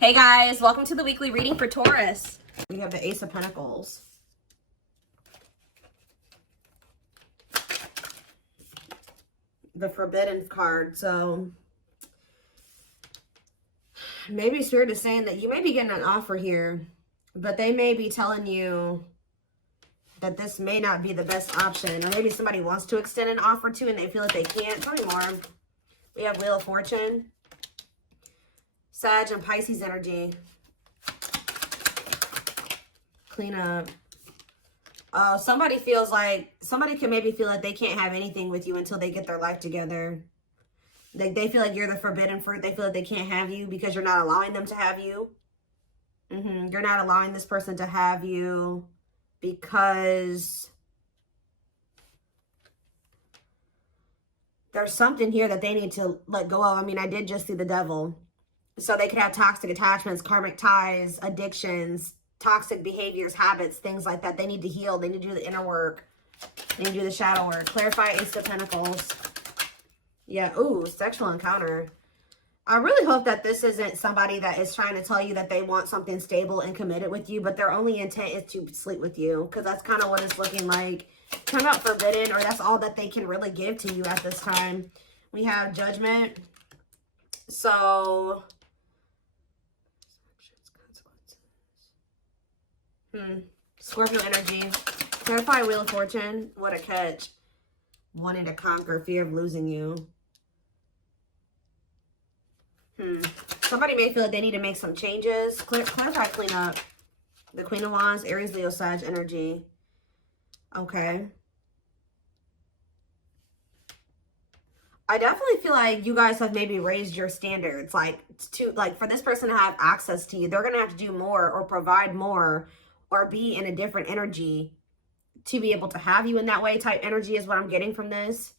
Hey guys, welcome to the weekly reading for Taurus. We have the Ace of Pentacles. The Forbidden card. So maybe Spirit is saying that you may be getting an offer here, but they may be telling you that this may not be the best option. Or maybe somebody wants to extend an offer to and they feel like they can't. Tell me more. We have Wheel of Fortune. Sag and Pisces energy. Clean up. Somebody feels like, somebody can maybe feel like they can't have anything with you until they get their life together. Like they feel like you're the forbidden fruit. They feel like they can't have you because you're not allowing them to have you. You're not allowing this person to have you because there's something here that they need to let go of. I mean, I did just see the Devil. So they could have toxic attachments, karmic ties, addictions, toxic behaviors, habits, things like that. They need to heal. They need to do the inner work. They need to do the shadow work. Clarify Ace of Pentacles. Yeah, ooh, sexual encounter. I really hope that this isn't somebody that is trying to tell you that they want something stable and committed with you, but their only intent is to sleep with you, because that's kind of what it's looking like. Come out forbidden, or that's all that they can really give to you at this time. We have Judgment. So Scorpio energy. Clarify Wheel of Fortune. What a catch. Wanting to conquer, fear of losing you. Somebody may feel like they need to make some changes. Clarify, clean up. The Queen of Wands, Aries, Leo, Sag energy. Okay. I definitely feel like you guys have maybe raised your standards. Like for this person to have access to you, they're going to have to do more or provide more or be in a different energy to be able to have you in that way. Type energy is what I'm getting from this.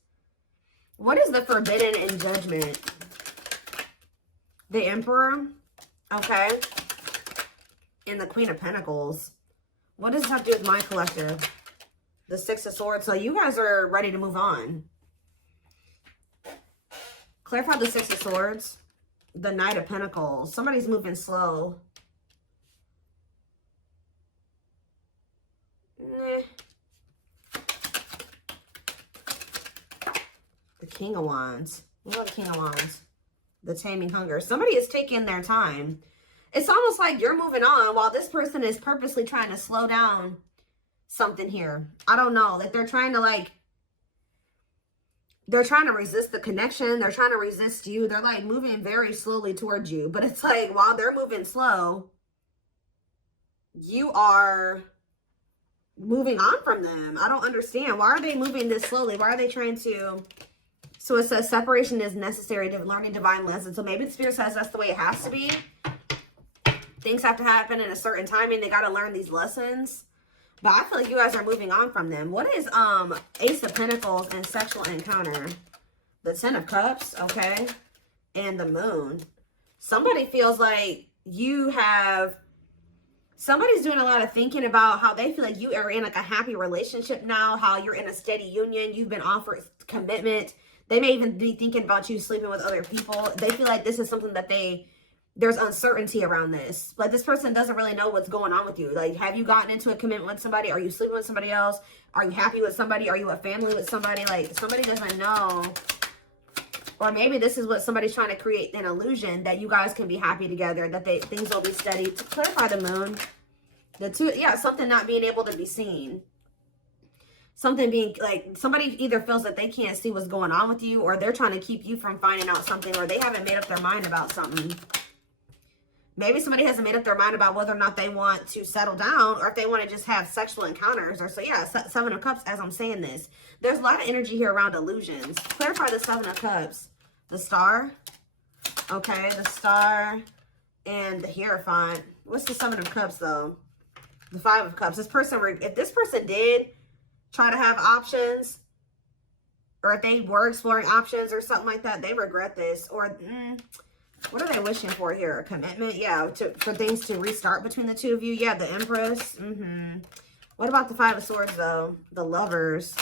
What is the Forbidden in Judgment? The Emperor. Okay. And the Queen of Pentacles. What does this have to do with my collective? The Six of Swords. So you guys are ready to move on. Clarify the Six of Swords. The Knight of Pentacles. Somebody's moving slow. The King of Wands. What about the King of Wands? The Taming Hunger. Somebody is taking their time. It's almost like you're moving on while this person is purposely trying to slow down something here. I don't know. Like they're trying to they're trying to resist the connection. They're trying to resist you. They're like moving very slowly towards you. But it's like while they're moving slow, you are moving on from them. I don't understand. Why are they moving this slowly? Why are they trying to... So it says separation is necessary to learning divine lessons. So maybe the Spirit says that's the way it has to be. Things have to happen in a certain timing. They got to learn these lessons. But I feel like you guys are moving on from them. What is Ace of Pentacles and sexual encounter? The Ten of Cups, okay? And the Moon. Somebody feels like somebody's doing a lot of thinking about how they feel like you are in like a happy relationship now, how you're in a steady union, you've been offered commitment. They may even be thinking about you sleeping with other people. They feel like this is something that there's uncertainty around this. Like this person doesn't really know what's going on with you. Like, have you gotten into a commitment with somebody? Are you sleeping with somebody else? Are you happy with somebody? Are you a family with somebody? Like somebody doesn't know. Or maybe this is what somebody's trying to create, an illusion that you guys can be happy together, that things will be steady. To clarify the Moon, something not being able to be seen. Something being like, somebody either feels that they can't see what's going on with you, or they're trying to keep you from finding out something, or they haven't made up their mind about something. Maybe somebody hasn't made up their mind about whether or not they want to settle down, or if they want to just have sexual encounters. Or so, yeah, Seven of Cups as I'm saying this. There's a lot of energy here around illusions. Clarify the Seven of Cups. The Star. Okay, the Star and the Hierophant. What's the Seven of Cups, though? The Five of Cups. If this person did try to have options, or if they were exploring options or something like that, they regret this. Or what are they wishing for here? A commitment? Yeah, for things to restart between the two of you. Yeah, the Empress. What about the Five of Swords, though? The Lovers.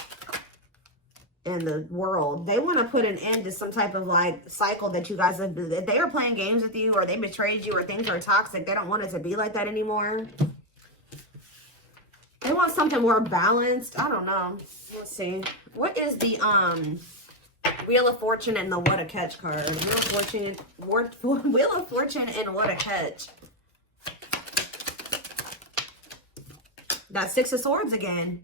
in the world. They want to put an end to some type of like cycle that you guys have. If they are playing games with you, or they betrayed you, or things are toxic, they don't want it to be like that anymore. They want something more balanced. I don't know. Let's see. What is the Wheel of Fortune and the What a Catch card? Wheel of Fortune, Wheel of Fortune and What a Catch. That Six of Swords again.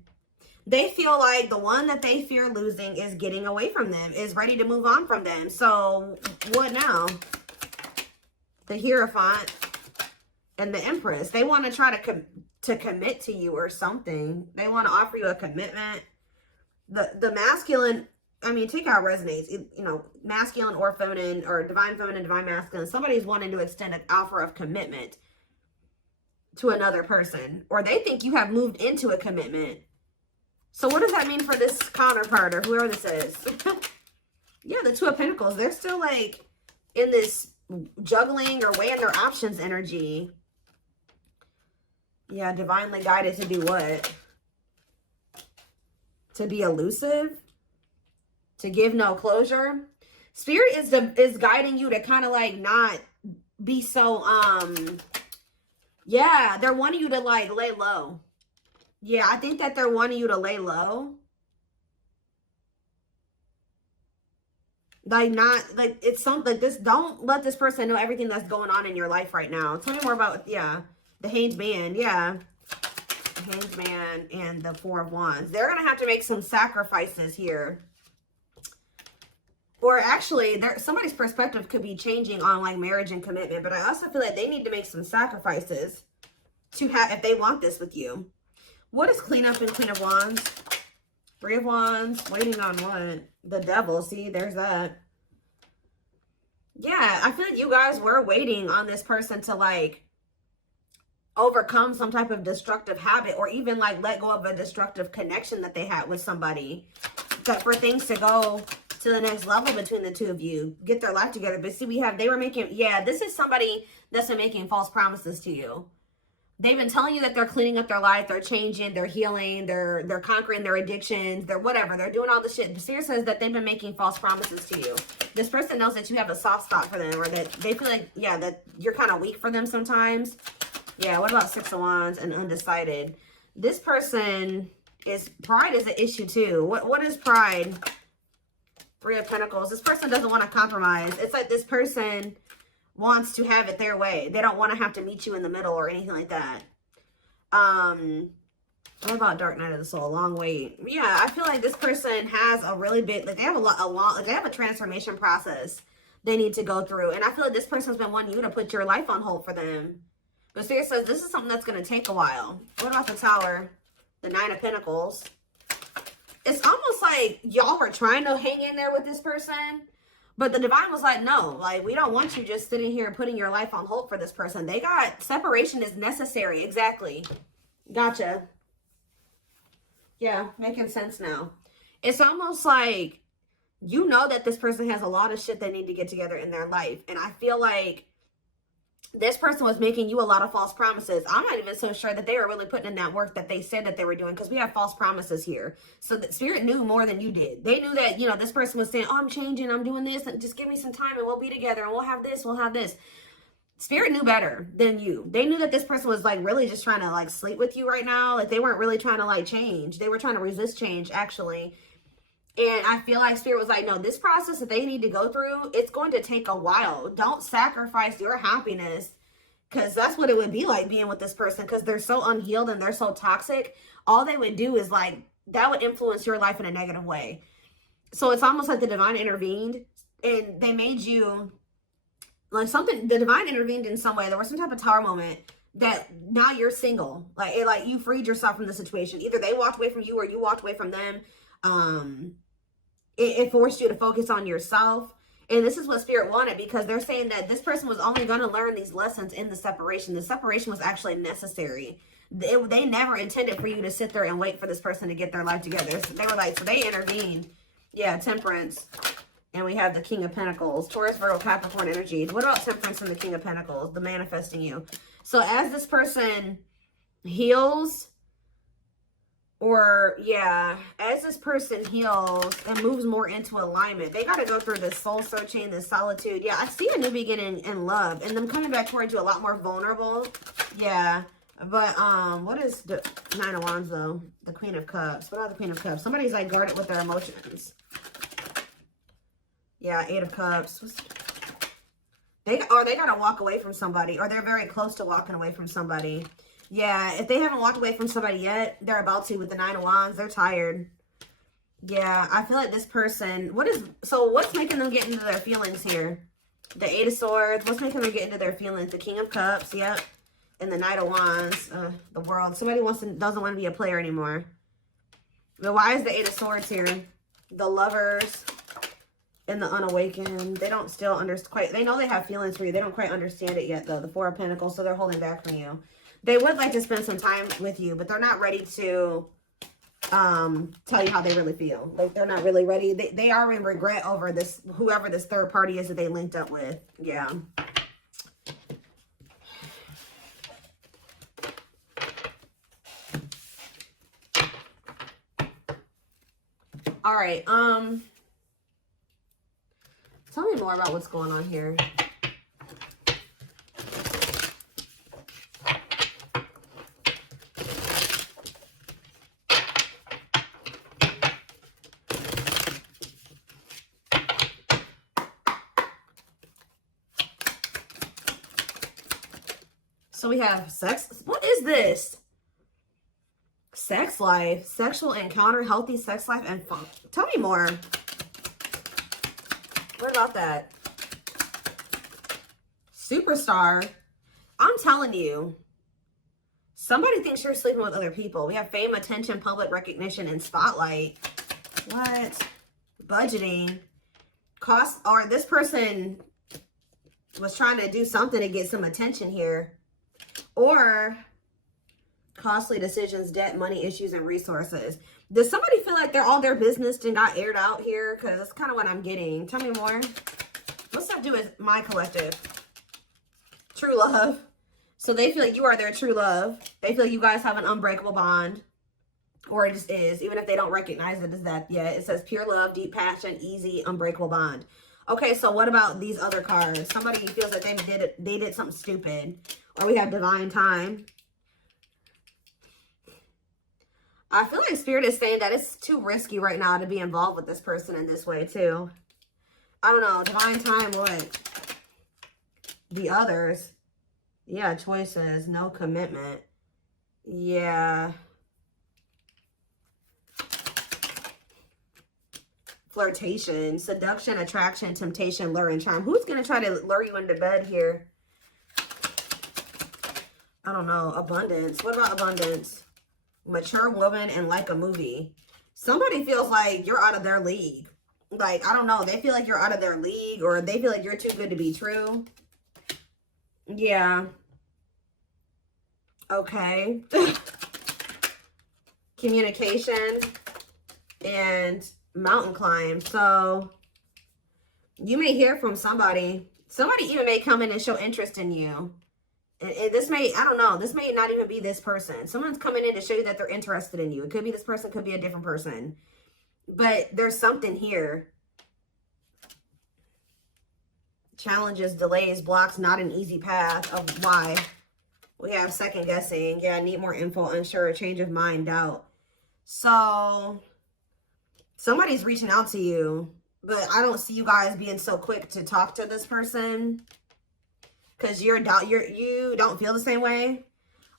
They feel like the one that they fear losing is getting away from them, is ready to move on from them. So what now? The Hierophant and the Empress. They want to try to commit to you or something. They want to offer you a commitment. The masculine, I mean, take how it resonates. You know, masculine or feminine, or divine feminine, divine masculine. Somebody's wanting to extend an offer of commitment to another person, or they think you have moved into a commitment. So what does that mean for this counterpart, or whoever this is? Yeah, the Two of Pentacles. They're still like in this juggling or weighing their options energy. Yeah, divinely guided to do what? To be elusive? To give no closure? Spirit is guiding you to kind of like not be so, yeah, they're wanting you to like lay low. Yeah, I think that they're wanting you to lay low. Like, not, like, it's something like this. Don't let this person know everything that's going on in your life right now. Tell me more about, yeah, the Hanged Man. Yeah, the Hanged Man and the Four of Wands. They're going to have to make some sacrifices here. Or actually, somebody's perspective could be changing on, like, marriage and commitment. But I also feel like they need to make some sacrifices to have, if they want this with you. What is Clean Up and Queen of Wands? Three of Wands. Waiting on what? The Devil. See, there's that. Yeah, I feel like you guys were waiting on this person to, like, overcome some type of destructive habit, or even, like, let go of a destructive connection that they had with somebody. But for things to go to the next level between the two of you, get their life together. But see, they were making, yeah, this is somebody that's been making false promises to you. They've been telling you that they're cleaning up their life, they're changing, they're healing, they're conquering their addictions, they're whatever. They're doing all this shit. The Spirit says that they've been making false promises to you. This person knows that you have a soft spot for them, or that they feel like, yeah, that you're kind of weak for them sometimes. Yeah, what about Six of Wands and undecided? This person pride is an issue too. What is pride? Three of Pentacles. This person doesn't want to compromise. It's like this person wants to have it their way. They don't want to have to meet you in the middle or anything like that. What about Dark Night of the Soul? Long wait. Yeah, I feel like this person has a really big, like, they have they have a transformation process they need to go through. And I feel like this person's been wanting you to put your life on hold for them. But Spirit says this is something that's going to take a while. What about the Tower? The Nine of Pentacles. It's almost like y'all were trying to hang in there with this person, but the Divine was like, no, like, we don't want you just sitting here putting your life on hold for this person. They got, separation is necessary. Exactly. Gotcha. Yeah, making sense now. It's almost like, you know that this person has a lot of shit they need to get together in their life. And I feel like this person was making you a lot of false promises. I'm not even so sure that they were really putting in that work that they said that they were doing, because we have false promises here. So the Spirit knew more than you did. They knew that, you know, this person was saying, oh, I'm changing, I'm doing this, and just give me some time and we'll be together and we'll have this, we'll have this. Spirit knew better than you. They knew that this person was, like, really just trying to, like, sleep with you right now. Like, they weren't really trying to, like, change. They were trying to resist change, actually. And I feel like Spirit was like, no, this process that they need to go through, it's going to take a while. Don't sacrifice your happiness, because that's what it would be like being with this person, because they're so unhealed and they're so toxic. All they would do is, like, that would influence your life in a negative way. So it's almost like the Divine intervened and they made you, like, something, the Divine intervened in some way. There was some type of Tower moment that now you're single. Like, you freed yourself from the situation. Either they walked away from you or you walked away from them. It forced you to focus on yourself. And this is what Spirit wanted, because they're saying that this person was only going to learn these lessons in the separation. The separation was actually necessary. They never intended for you to sit there and wait for this person to get their life together. So they were like, so they intervened. Yeah, Temperance. And we have the King of Pentacles. Taurus, Virgo, Capricorn energies. What about Temperance and the King of Pentacles? The manifesting you. So as this person heals, Or, yeah, as this person heals and moves more into alignment, they got to go through this soul searching, this solitude. Yeah, I see a new beginning in love and them coming back towards you a lot more vulnerable. Yeah, but what is the Nine of Wands, though? The Queen of Cups. What about the Queen of Cups? Somebody's, like, guarded with their emotions. Yeah, Eight of Cups. They got to walk away from somebody, or they're very close to walking away from somebody. Yeah, if they haven't walked away from somebody yet, they're about to with the Nine of Wands. They're tired. Yeah, I feel like this person, what's making them get into their feelings here? The Eight of Swords. What's making them get into their feelings? The King of Cups, yep. And the Knight of Wands, the World. Somebody doesn't want to be a player anymore. But why is the Eight of Swords here? The Lovers and the Unawakened. They don't still understand they know they have feelings for you. They don't quite understand it yet, though. The Four of Pentacles, so they're holding back from you. They would like to spend some time with you, but they're not ready to tell you how they really feel. Like, they're not really ready. They are in regret over this, whoever this third party is that they linked up with. Yeah. All right. Tell me more about what's going on here. So we have sex. What is this? Sex life, sexual encounter, healthy sex life, and fun. Tell me more. What about that? Superstar. I'm telling you, somebody thinks you're sleeping with other people. We have fame, attention, public recognition, and spotlight. What? Budgeting. Cost, or this person was trying to do something to get some attention here. Or costly decisions, debt, money issues, and resources. Does somebody feel like all their business and got aired out here? Because that's kind of what I'm getting. Tell me more. What's that do with my collective? True love. So they feel like you are their true love. They feel you guys have an unbreakable bond. Or it just is. Even if they don't recognize it as that yet. It says pure love, deep passion, easy, unbreakable bond. Okay, so what about these other cards? Somebody feels like they did something stupid. Or we have divine time. I feel like Spirit is saying that it's too risky right now to be involved with this person in this way, too. I don't know. Divine time, what? The others. Yeah, choices. No commitment. Yeah. Flirtation. Seduction, attraction, temptation, lure, and charm. Who's going to try to lure you into bed here? I don't know. Abundance. What about abundance? Mature woman and like a movie. Somebody feels like you're out of their league. Like, I don't know. They feel like you're out of their league, or they feel like you're too good to be true. Yeah. Okay. Communication and mountain climb. So you may hear from somebody. Somebody even may come in and show interest in you. And this may, I don't know, this may not even be this person. Someone's coming in to show you that they're interested in you. It could be this person, could be a different person. But there's something here. Challenges, delays, blocks, not an easy path of why. We have second guessing. Yeah, need more info, unsure, change of mind, doubt. So somebody's reaching out to you, but I don't see you guys being so quick to talk to this person. Because you don't feel the same way.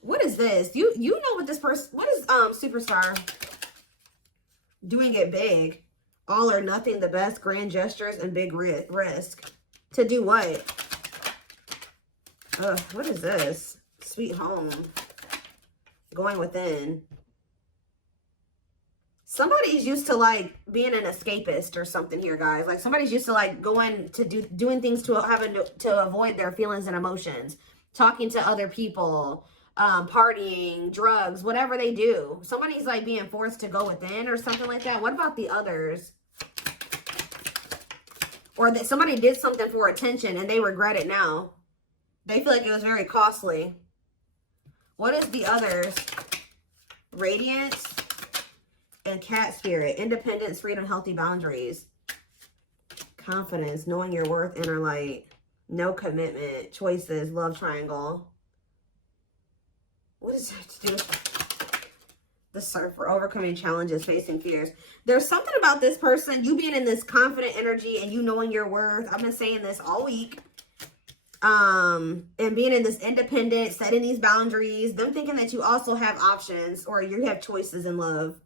What is this? You know what this person, what is Superstar? Doing it big. All or nothing, the best, grand gestures, and big risk. To do what? What is this? Sweet home. Going within. Somebody's used to like being an escapist or something here, guys. Like somebody's used to like going to doing things to avoid their feelings and emotions, talking to other people, partying, drugs, whatever they do. Somebody's like being forced to go within or something like that. What about the others? Or that somebody did something for attention and they regret it now. They feel like it was very costly. What is the others? Radiance. and cat spirit. Independence, freedom, healthy boundaries. Confidence, knowing your worth, inner light. No commitment, choices, love triangle. What does that have to do with the surfer? Overcoming challenges, facing fears. There's something about this person, you being in this confident energy and you knowing your worth. I've been saying this all week. And being in this independent, setting these boundaries, them thinking that you also have options or you have choices in love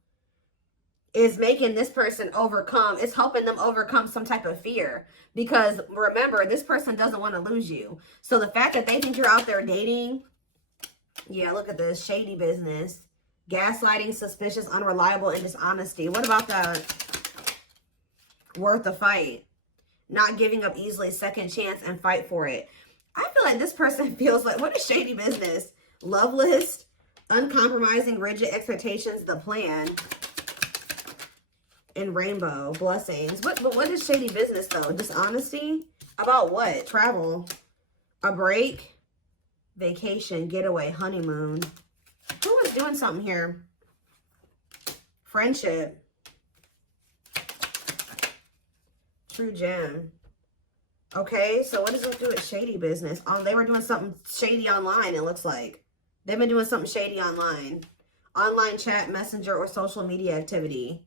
is making this person overcome. It's helping them overcome some type of fear, because remember, this person doesn't want to lose you. So the fact that they think you're out there dating, yeah, look at this, shady business, gaslighting, suspicious, unreliable, and dishonesty. What about that? Worth the fight, not giving up easily, second chance, and fight for it. I feel like this person feels like, what is shady business? Loveless, uncompromising, rigid expectations, the plan, and rainbow, blessings. But what is shady business though? Dishonesty? About what? Travel, a break, vacation, getaway, honeymoon. Who was doing something here? Friendship. True gem. Okay, so what does it do with shady business? Oh, they were doing something shady online, it looks like. They've been doing something shady online. Online chat, messenger, or social media activity.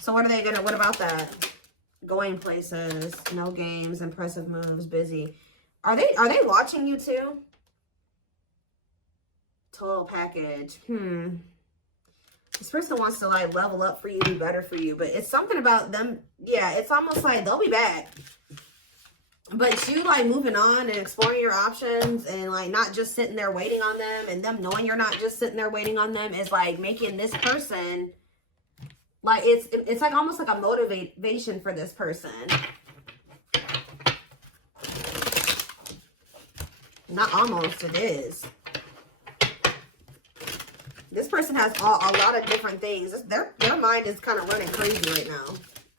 So what about that? Going places, no games, impressive moves, busy. Are they watching you too? Total package. This person wants to like level up for you, be better for you, but it's something about them. Yeah, it's almost like they'll be back. But you like moving on and exploring your options and like not just sitting there waiting on them, and them knowing you're not just sitting there waiting on them is like making this person like it's like almost like a motivation for this person. Not almost, it is. This person has a lot of different things. Their mind is kind of running crazy right now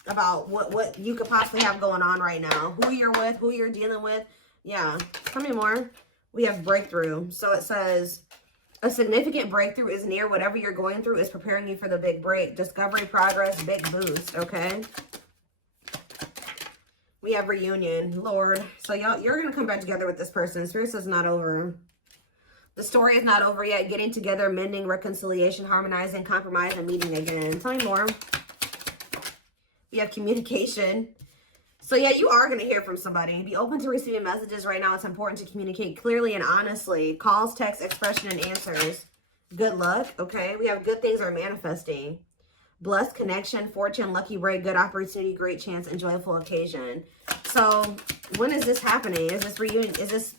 about what you could possibly have going on right now. Who you're with, who you're dealing with. Yeah. Tell me more. We have breakthrough. So it says, a significant breakthrough is near. Whatever you're going through is preparing you for the big break. Discovery, progress, big boost. Okay. We have reunion. Lord. So you're going to come back together with this person. Spirit is not over. The story is not over yet. Getting together, mending, reconciliation, harmonizing, compromise, and meeting again. Tell me more. We have communication. So yeah, you are going to hear from somebody. Be open to receiving messages right now. It's important to communicate clearly and honestly. Calls, text, expression, and answers. Good luck. Okay. We have good things are manifesting. Blessed connection, fortune, lucky break, good opportunity, great chance, and joyful occasion. So when is this happening? Is this reunion? Is this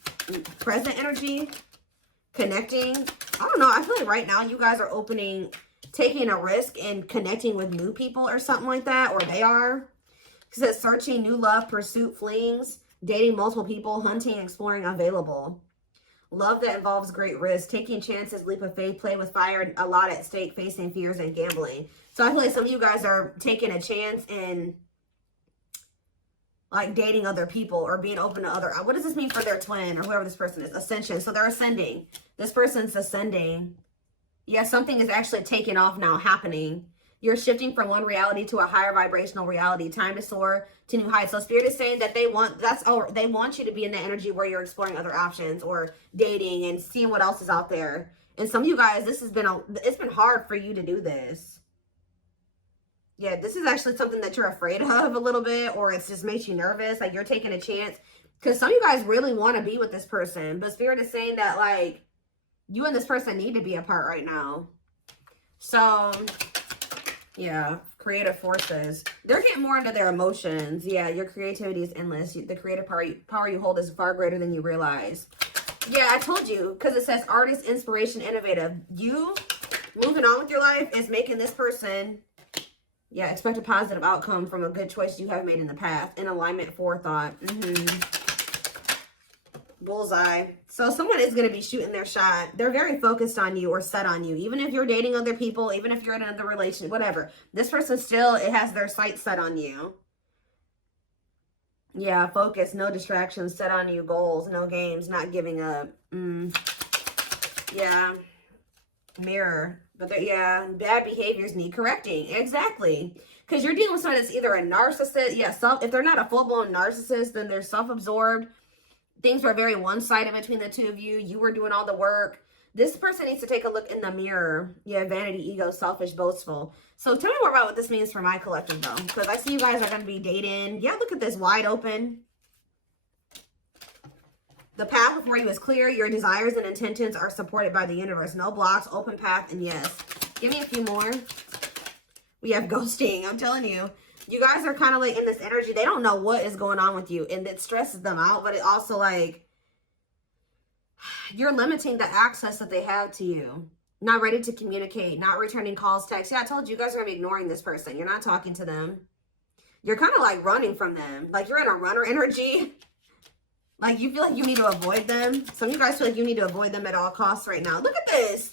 present energy? Connecting? I don't know. I feel like right now you guys are taking a risk and connecting with new people or something like that, or they are. It says searching, new love, pursuit, flings, dating multiple people, hunting, exploring, available. Love that involves great risk, taking chances, leap of faith, play with fire, a lot at stake, facing fears, and gambling. So I feel like some of you guys are taking a chance in like dating other people or being open to other. What does this mean for their twin or whoever this person is? Ascension. So they're ascending. This person's ascending. Yeah, something is actually taking off now, happening. You're shifting from one reality to a higher vibrational reality. Time to soar to new heights. So Spirit is saying that they want you to be in the energy where you're exploring other options or dating and seeing what else is out there. And some of you guys, it's been hard for you to do this. Yeah, this is actually something that you're afraid of a little bit, or it just makes you nervous. Like you're taking a chance because some of you guys really want to be with this person, but Spirit is saying that like you and this person need to be apart right now. So yeah, creative forces. They're getting more into their emotions. Yeah, your creativity is endless. The creative power you hold is far greater than you realize. Yeah, I told you, because it says artist, inspiration, innovative. You moving on with your life is making this person, yeah, expect a positive outcome from a good choice you have made in the past. In alignment, forethought. Bullseye. So someone is going to be shooting their shot. They're very focused on you or set on you. Even if you're dating other people, even if you're in another relationship, whatever. This person still, it has their sights set on you. Yeah, focus, no distractions, set on you, goals, no games, not giving up. Yeah. Mirror. But yeah, bad behaviors need correcting. Exactly. Because you're dealing with somebody that's either a narcissist. Yeah, if they're not a full-blown narcissist, then they're self-absorbed. Things were very one-sided between the two of you. You were doing all the work. This person needs to take a look in the mirror. Yeah, vanity, ego, selfish, boastful. So tell me more about what this means for my collective, though. Because I see you guys are going to be dating. Yeah, look at this, wide open. The path before you is clear. Your desires and intentions are supported by the universe. No blocks, open path, and yes. Give me a few more. We have ghosting. I'm telling you. You guys are kind of like in this energy. They don't know what is going on with you. And it stresses them out. But it also like, you're limiting the access that they have to you. Not ready to communicate. Not returning calls, texts. Yeah, I told you, you guys are going to be ignoring this person. You're not talking to them. You're kind of like running from them. Like you're in a runner energy. Like you feel like you need to avoid them. Some of you guys feel like you need to avoid them at all costs right now. Look at this.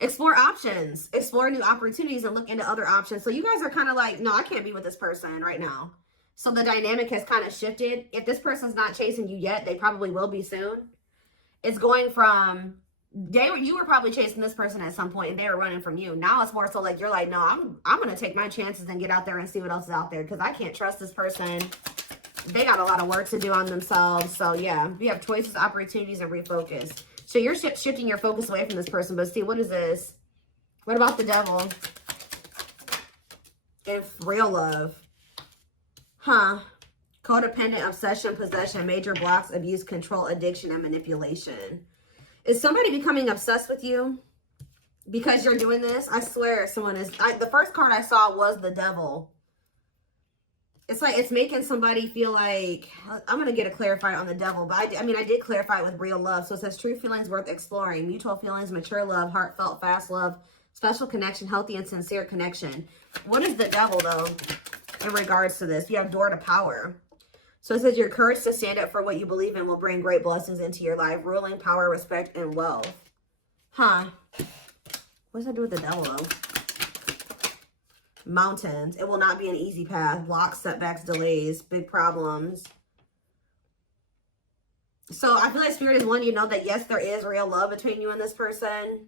Explore options. Explore new opportunities and look into other options. So you guys are kind of like, no, I can't be with this person right now. So the dynamic has kind of shifted. If this person's not chasing you yet, they probably will be soon. It's going from, you were probably chasing this person at some point and they were running from you. Now it's more so like, you're like, no, I'm going to take my chances and get out there and see what else is out there. Because I can't trust this person. They got a lot of work to do on themselves. So yeah, we have choices, opportunities, and refocus. So you're shifting your focus away from this person. But see, what is this? What about the devil? If real love. Huh. Codependent, obsession, possession, major blocks, abuse, control, addiction, and manipulation. Is somebody becoming obsessed with you because you're doing this? I swear someone is. The first card I saw was the devil. It's like it's making somebody feel like, I'm going to get a clarifier on the devil, but I mean, I did clarify it with real love. So it says true feelings worth exploring, mutual feelings, mature love, heartfelt, fast love, special connection, healthy and sincere connection. What is the devil, though, in regards to this? You have door to power. So it says your courage to stand up for what you believe in will bring great blessings into your life, ruling, power, respect, and wealth. Huh. What does that do with the devil, though? Mountains. It will not be an easy path. Blocks, setbacks, delays, big problems. So I feel like Spirit is wanting you to know that yes, there is real love between you and this person.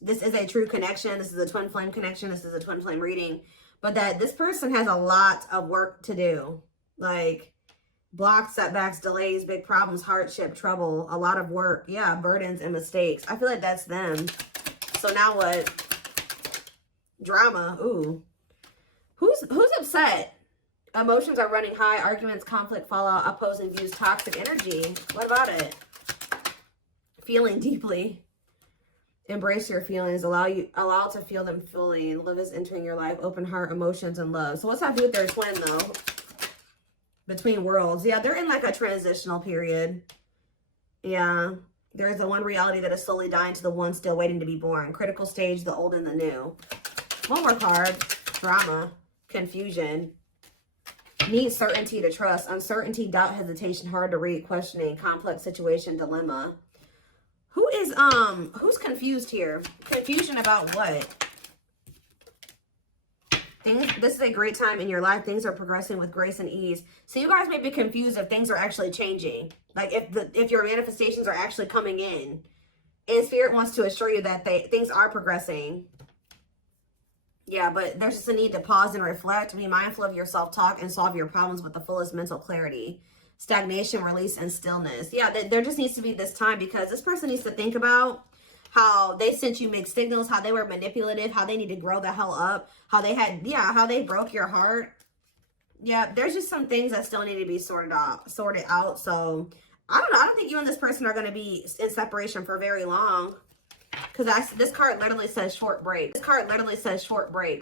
This is a true connection. This is a twin flame connection. This is a twin flame reading. But that this person has a lot of work to do. Like blocks, setbacks, delays, big problems, hardship, trouble, a lot of work. Yeah, burdens and mistakes. I feel like that's them. So now what? Drama. Ooh. Who's upset? Emotions are running high. Arguments, conflict, fallout, opposing views, toxic energy. What about it? Feeling deeply. Embrace your feelings. Allow to feel them fully. Love is entering your life. Open heart, emotions, and love. So what's that do with their twin, though? Between worlds. Yeah, they're in like a transitional period. Yeah. There's the one reality that is slowly dying to the one still waiting to be born. Critical stage, the old and the new. One more card. Drama. Confusion. Need certainty to trust. Uncertainty, doubt, hesitation, hard to read, questioning, complex situation, dilemma. Who's confused here? Confusion about what? This is a great time in your life. Things are progressing with grace and ease. So you guys may be confused if things are actually changing. Like if your manifestations are actually coming in. And Spirit wants to assure you that things are progressing. Yeah, but there's just a need to pause and reflect, be mindful of your self-talk, and solve your problems with the fullest mental clarity. Stagnation, release, and stillness. Yeah, there just needs to be this time because this person needs to think about how they sent you mixed signals, how they were manipulative, how they need to grow the hell up, how they broke your heart. Yeah, there's just some things that still need to be sorted out. So, I don't know. I don't think you and this person are going to be in separation for very long. Because this card literally says short break. This card literally says short break.